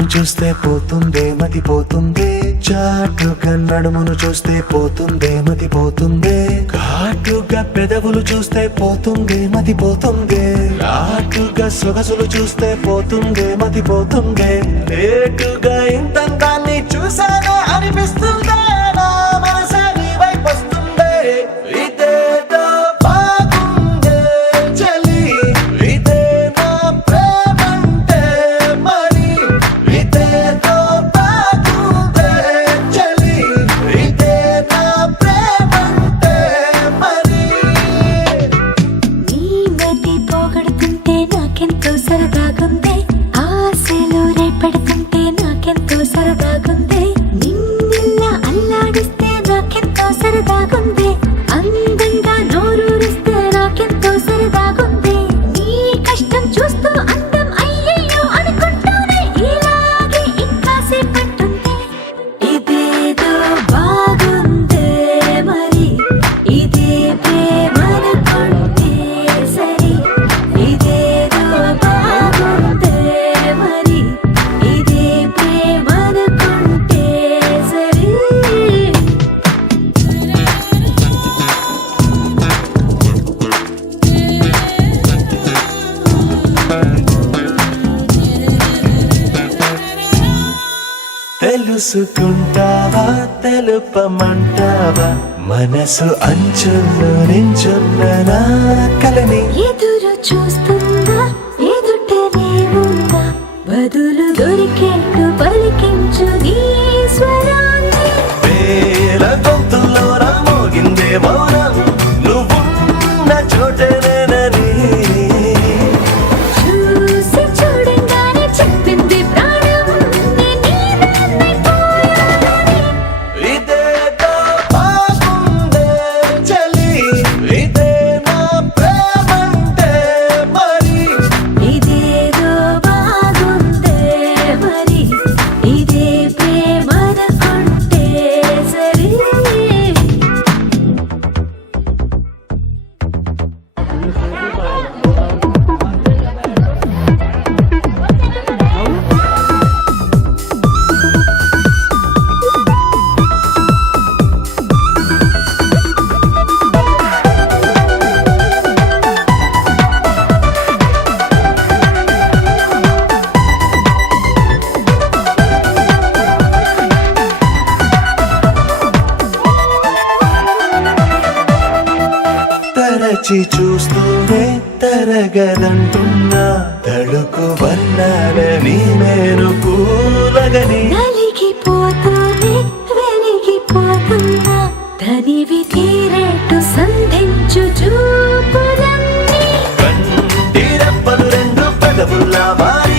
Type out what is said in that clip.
నడుమును చూస్తే పోతుందే మతి పోతుందే, చాటుగా నడుమును చూస్తే పోతుందే మతి పోతుందే, ఘాటుగా పెదవులు చూస్తే పోతుందే మతి పోతుందే, ఘాటుగా సొగసులు చూస్తే పోతుందే మతి పోతుందే, లేటుగా ఇంతంతాన్ని చూసాగా అనిపిస్తుందే, నా మనసే నీ వైపు వస్తుందే. ఇదేదో బాగుందే చలి, ఇదే నా ప్రేమంటే మరి, ఇదేదో బాగుందే చలి, ఇదే నా ప్రేమంటే మరి. నీ మతి పోగొడుతుంటే నాకెంతో సరదాగుంది, ఆశలు రేపెడుతుంటే నాకెంతో సరదాగుంది, నిన్నెల్లా అల్లాడిస్తే నాకెంతో సరదాగుంది, అందంగా నోరూరిస్తే నాకెంతో సరదాగుంది, నీ కష్టం చూస్తూ అందం అయ్యయ్యో అనుకుంటూనే ఇలాగే ఇంకాసేపట్టుంది. ఇదేదో బాగుందే మరి, ఇదే ప్రేమనుకుంటే సరి, ఇదేదో బాగుందే మరి, ఇదే ప్రేమనుకుంటే సరి. తెలుసుకుంటావా తెలుపమంటావా, మనసు అంచుల్లో నించున్న నా కలని, ఎదురు చూస్తుందా ఎదుటనే ఉందా, బదులు దొరికేట్టు పలికించు నీ స్వరాన్ని. వేల గొంతుల్లో నా మోగిందే మౌనం, నువ్వున్న చోటనేనని, చూసి చూడంగానే చెప్పింది ప్రాణం, నీదాన్నైపోయానని. ఇదేదో బాగుందే చలి, ఇదే నా ప్రేమంటే మరి. ఇదేదో బాగుందే మరి, ఇదే ప్రేమనుకుంటే సరి. తరచి చూస్తూనే తరగదంటున్నా, తడుకు వర్ణాలని నేను పూలగని, నలిగిపోతూనే వెలిగిపోతున్నా, తనివి తీరేట్టు సంధించు చూపులన్నీ. కంటి రెప్పలు రెండు పెదవుల్లా మారి